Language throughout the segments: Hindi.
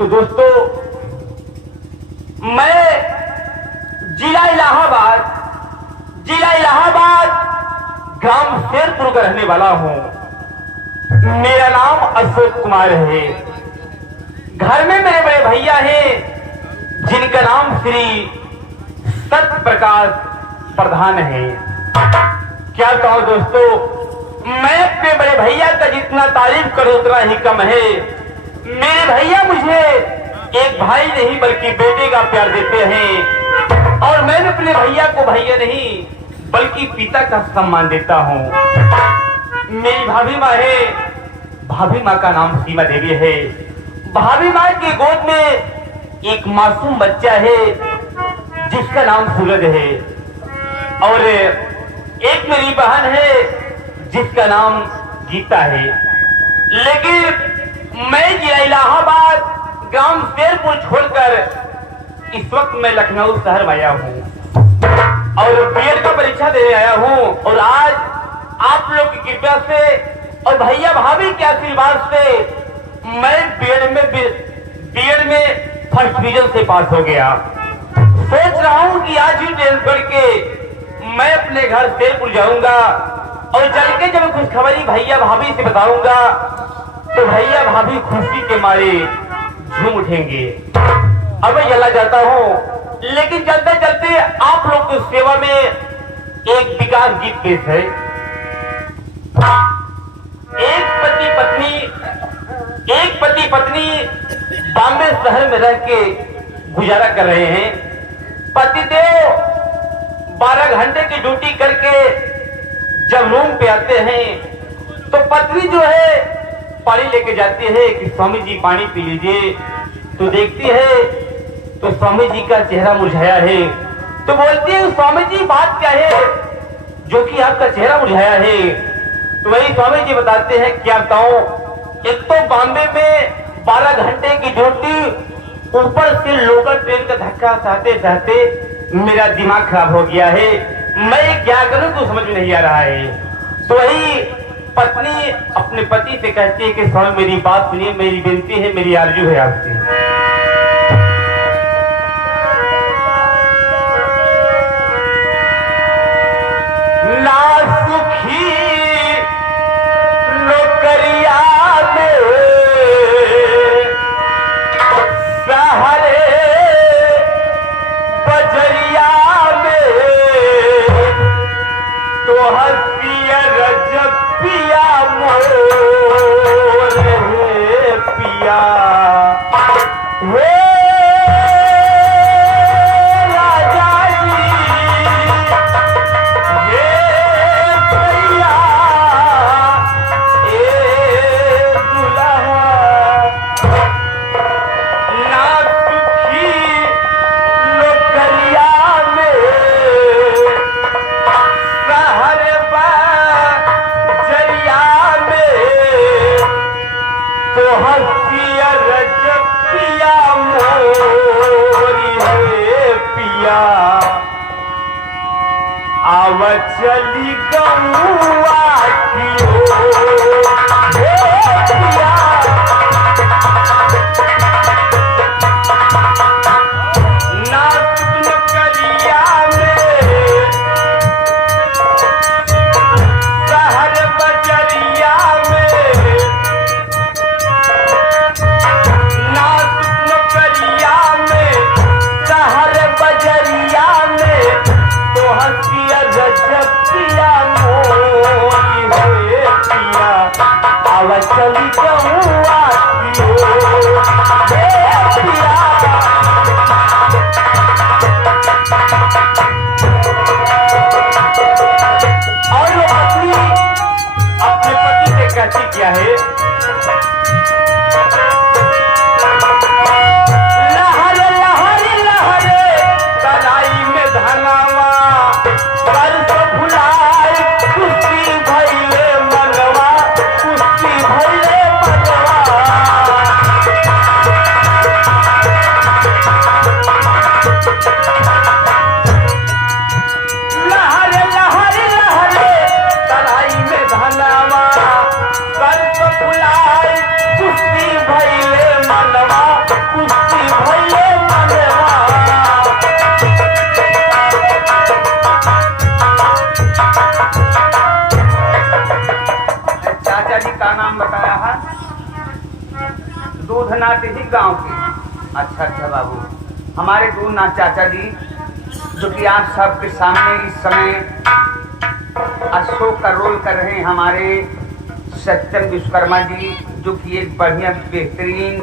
तो दोस्तों, मैं जिला इलाहाबाद ग्राम शेरपुर का रहने वाला हूं। मेरा नाम अशोक कुमार है। घर में मेरे बड़े भैया हैं जिनका नाम श्री सत्य प्रकाश प्रधान है। क्या कहूं दोस्तों, मैं अपने बड़े भैया का जितना तारीफ करूं उतना ही कम है। मेरे भैया मुझे एक भाई नहीं बल्कि बेटे का प्यार देते हैं और मैं अपने भैया को भैया नहीं बल्कि पिता का सम्मान देता हूं। मेरी भाभी माँ है, भाभी माँ का नाम सीमा देवी है। भाभी माँ की गोद में एक मासूम बच्चा है जिसका नाम सूरज है और एक मेरी बहन है जिसका नाम गीता है। लेकिन मैं जिला इलाहाबाद ग्राम शेरपुर छोड़कर इस वक्त मैं लखनऊ शहर में आया हूँ और बीएड का परीक्षा देने आया हूँ। और आज आप लोग की कृपा से और भैया भाभी के आशीर्वाद से मैं बीएड में फर्स्ट डिवीजन से पास हो गया। सोच रहा हूँ कि आज ही ट्रेन पढ़ के मैं अपने घर शेरपुर जाऊंगा और चल के जब खुशखबरी भैया भाभी से बताऊंगा तो भैया भाभी खुशी के मारे झूम उठेंगे। अब मैं चला जाता हूँ, लेकिन चलते चलते आप लोग की सेवा में एक विकास गीत पेश है। एक पति पत्नी बॉम्बे शहर में रह के गुजारा कर रहे हैं। पतिदेव 12 घंटे की ड्यूटी करके जब रूम पे आते हैं तो पत्नी जो है पानी लेके जाती है कि स्वामी जी पानी पी लीजिए। तो देखती है तो स्वामी जी का चेहरा मुरझाया है। तो बोलती है स्वामी जी बात क्या है जो कि आपका चेहरा मुरझाया है। तो वही स्वामी जी बताते हैं क्या बताऊं, एक तो बॉम्बे में 12 घंटे की ड्यूटी, ऊपर से लोकल ट्रेन का धक्का सहते सहते मेरा दिमाग खराब हो गया है। मैं क्या करूं तो समझ में नहीं आ रहा है। तो वही पत्नी अपने पति से कहती है कि स्वामी मेरी बात सुनिए, मेरी विनती है, मेरी आरजू है आपसे। चली गौआ की क्या है। लहर लहर लहरे तराई में धनावा कर तो भुलाए कुश्ती भइले मनवा, कुश्ती भइले मनवा। लहर लहर लहरे तराई में धनावा कर तो भुलाए कुश्ती भइले मनवा। चाचा जी का नाम बताया है? दूधनाथ ही गांव के। अच्छा अच्छा बाबू, हमारे दूधनाथ चाचा जी जो कि आप सबके सामने इस समय अशोक का रोल कर रहे हैं, हमारे सत्यम विश्वकर्मा जी जो कि एक बढ़िया बेहतरीन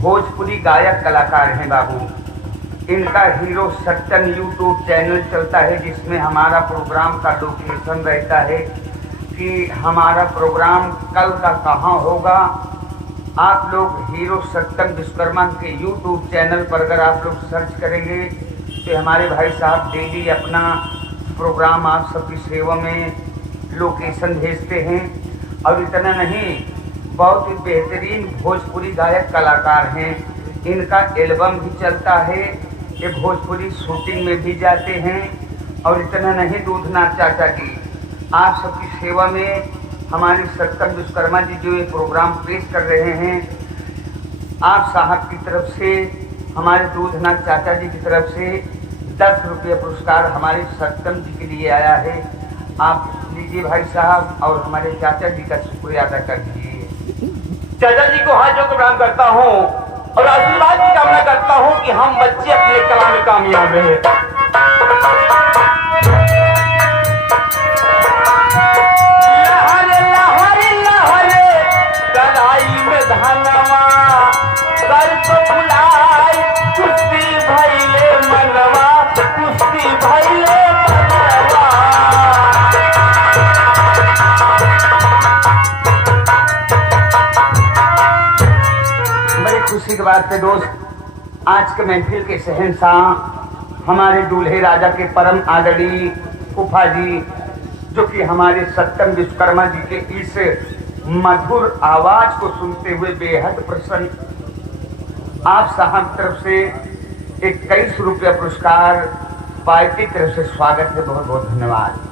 भोजपुरी गायक कलाकार हैं बाबू। इनका हीरो सत्यम यूट्यूब चैनल चलता है जिसमें हमारा प्रोग्राम का लोकेशन रहता है कि हमारा प्रोग्राम कल का कहाँ होगा। आप लोग हीरो सत्यम विश्वकर्मा के यूट्यूब चैनल पर अगर आप लोग सर्च करेंगे तो हमारे भाई साहब डेली अपना प्रोग्राम आप सबकी सेवा में लोकेशन भेजते हैं। और इतना नहीं, बहुत ही बेहतरीन भोजपुरी गायक कलाकार हैं। इनका एल्बम भी चलता है, ये भोजपुरी शूटिंग में भी जाते हैं। और इतना नहीं, दूधनाथ चाचा जी आप सबकी सेवा में हमारे सत्यम विश्वकर्मा जी जो ये प्रोग्राम पेश कर रहे हैं, आप साहब की तरफ से हमारे दूधनाथ चाचा जी की तरफ से 10 रुपये पुरस्कार हमारे सत्यम जी के लिए आया है। आप लीजिए भाई साहब और हमारे चाचा जी का शुक्रिया अदा कर दीजिए। चाचा जी को हाथ जोड़ कर प्रणाम करता हूँ और आशीर्वाद की कामना करता हूँ कि हम बच्चे अपने कला में कामयाब रहे। खुशी की बात है दोस्त, आज के महफिल के शहंशाह हमारे दूल्हे राजा के परम आदरणीय फूफा जी जो कि हमारे सत्यम विश्वकर्मा जी के इस मधुर आवाज को सुनते हुए बेहद प्रसन्न, आप साहब की तरफ से 21 रुपया पुरस्कार पार्टी की तरफ से स्वागत है। बहुत बहुत धन्यवाद।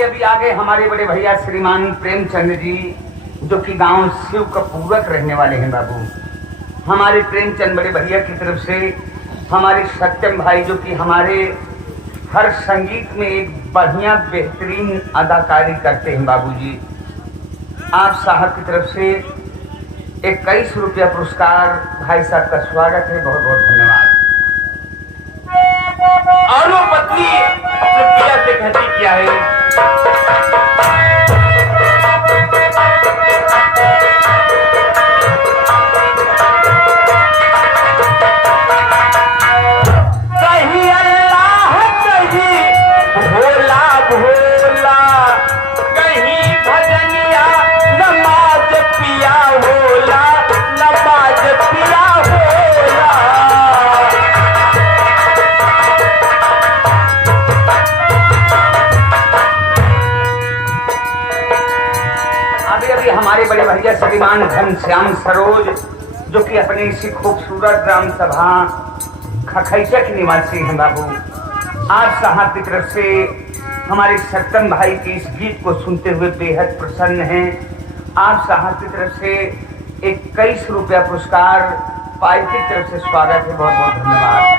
अभी आगे हमारे बड़े भैया श्रीमान प्रेमचंद जी जो कि गांव शिव का पूरक रहने वाले हैं बाबू। हमारे प्रेमचंद बड़े भैया की तरफ से हमारे सत्यम भाई जो कि हमारे हर संगीत में एक बढ़िया बेहतरीन अदाकारी करते हैं बाबूजी, आप साहब की तरफ से 21 रुपया पुरस्कार भाई साहब का स्वागत है। बहुत बहुत धन्यवाद। और वो पत्नी अपने पिया से कहती क्या है, हमारे बड़े भैया श्रीमान घनश्याम सरोज जो कि अपने इसी खूबसूरत ग्राम सभा खखैचा के निवासी हैं बाबू, आप साहब की तरफ से हमारे सत्यम भाई के इस गीत को सुनते हुए बेहद प्रसन्न हैं। आप साहब की तरफ से 21 रुपया पुरस्कार पाई की तरफ से स्वागत है। बहुत बहुत धन्यवाद।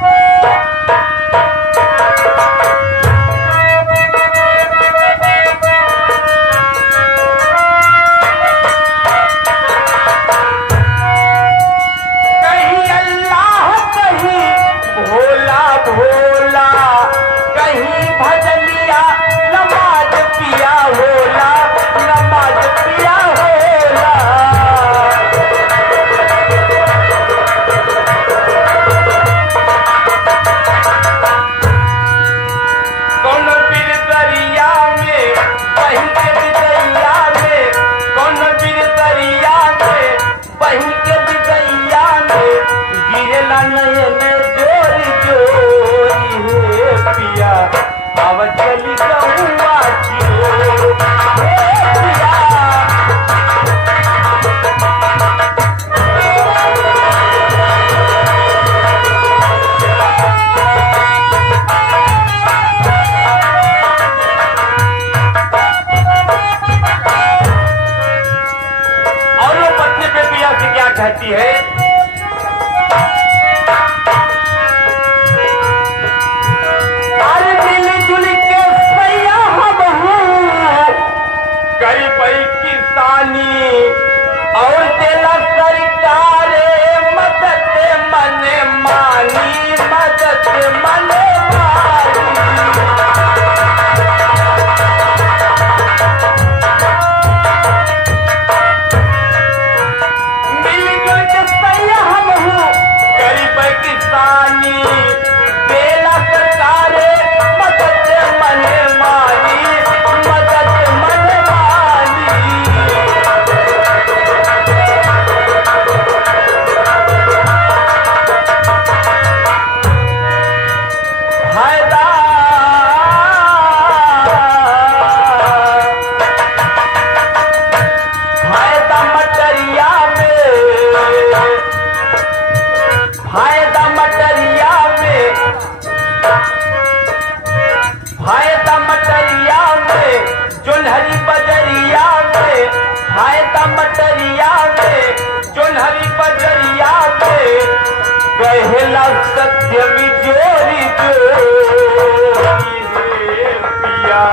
कहती है, अरे मिलजुल के सैया हम करी पई किसानी और तेला सरकार मदद मन मानी, मदद मन मानी। मिलजुल के सैया हम करी पई किसानी, तेला सरकार मदद मन मानी, मदद मन मानी। फायदा फायदा मटरिया में, फायदा मटरिया में, फायदा मटरिया में, जोन्हरी बजरिया में, फायदा मटरिया में, जोन्हरी बजरिया में, कहला सत्यम जोरी जोरी हे पिया,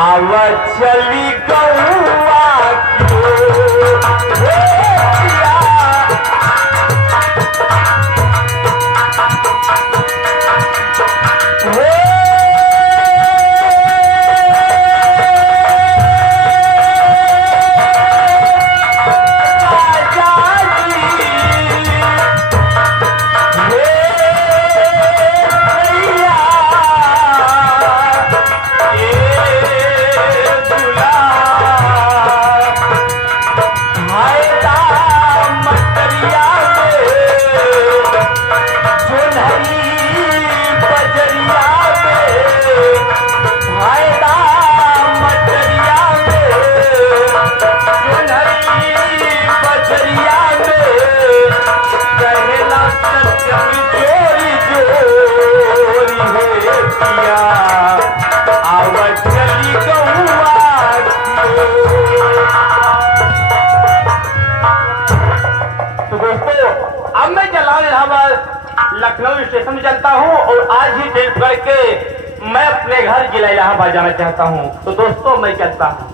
आव चली गौआ क्यों हे पिया। लखनऊ स्टेशन में चलता हूँ और आज ही ट्रेन पकड़ के मैं अपने घर जिला इलाहाबाद जाना चाहता हूँ। तो दोस्तों मैं चलता हूँ।